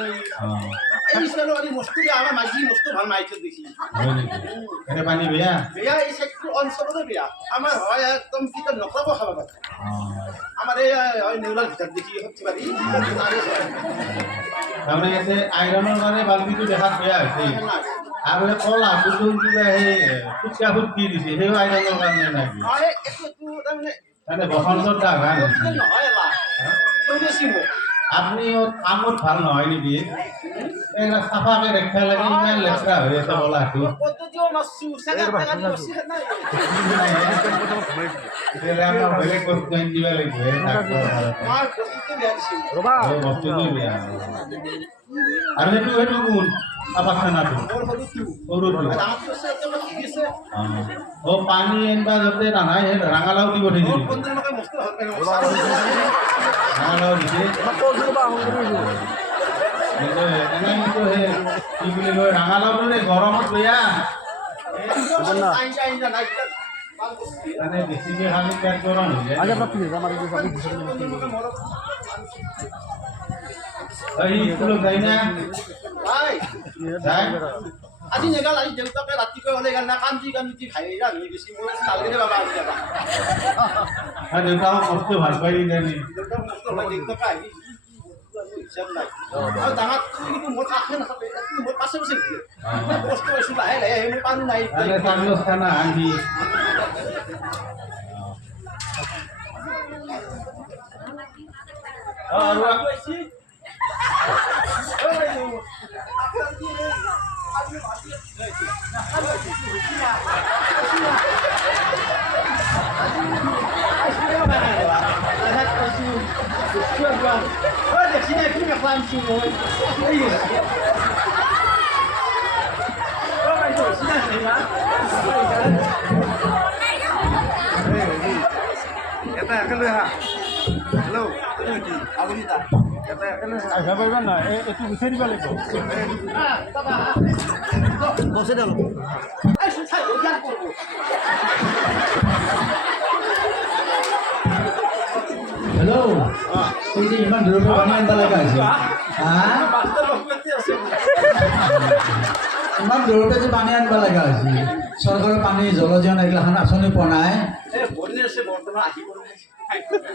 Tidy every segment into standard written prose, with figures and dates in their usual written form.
পানী এই স্কুলৰ পানী মস্ত বেয়া আমাৰ মাঝি মস্ত ভাল মাৰিছে দেখি এনে পানী বেয়া বেয়া এই চাইডটো অঞ্চলতে বেয়া আমাৰ হয় একদম কিটা নকৰাব খাব পাৰে আমাৰ এই হয় নেউলাৰ ভিতৰত দেখি শক্তি পাৰি তাৰমানে ইয়াতে আইৰণৰ কাৰণে বাল্টিটো দেখাত বেয়া হৈছে আৰু এই কলা কুটুম কিবা সেই ফুটকা ফুটকি দিছে সেই আইৰণৰ কাৰণে নাকি মানে বসন্তৰ দাগ নহয় আপুনি কামত ভাল নহয় নেকি এইবিলাক চাফাকে দেখা লাগে ইমান লেতেৰা হৈ আছে কলাটো আমাৰ বেলেগ বস্তু আনি দিব লাগিব বস্তুটো বেয়া আৰু সেইটো সেইটো কোন আবাখানাটো সৰুটো পানী আনিবা যাতে নানাই ৰাঙালাও দিব থাকিব ৰাঙালাও দিছে কিন্তু সেই কি বুলি কয় ৰাঙালাওটো গৰমত বেয়া মানে বেছিকে খালি পেট গৰম হৈ যায় স্কুলত যায় না আজি নেগাল আজি দেউতাকে ৰাতিপুৱা হ'লে গাল না কান্দি কান্দি খাই ৰান্ধি গৈছে মই নালাগে বাবা আজি যাবা দেউতাক কষ্ট ভাল পাই নেকি দেউতাক কষ্ট হয় দেউতাকে আহি হিচাপ নাই আৰু ডাঙৰ কিন্তু মোৰ কাষে নাথাকে মোৰ পাছে পাছে কষ্ট হৈছোঁ লাহে লাহে মোৰ পানী নাই খানা আহি আৰু আহিছে এটা একেলৈ হা হেল্ল' আপুনি তা আহিব পাৰিবা নাই এইটো বিচাৰি দিব লাগিব বসে দিল হেল্ল' এই যে ইমান দূৰৰ পৰা পানী আনিব লগা হৈছে ইমান দূৰতে যে পানী আনিব লগা হৈছে চৰকাৰৰ পানী জলজীৱন এইগিলাখন আঁচনি পোৱা নাই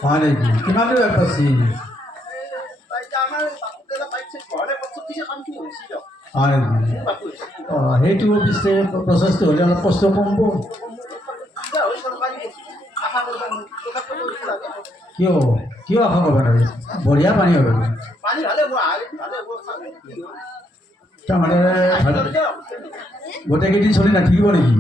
হয় নেকি কিমান দূৰ পাইছি হয় নেকি অঁ সেইটো পিছে প্ৰচেছটো হ'লে অলপ কষ্ট কমব কিয় কিয় আশা কৰিব লাগে বঢ়িয়া পানী হ'ব তাৰমানে গোটেইকেইদিন চলি নাথাকিব নেকি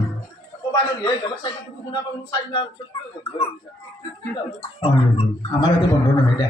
আমাৰ ইয়াতে বন্ধ নহয় দে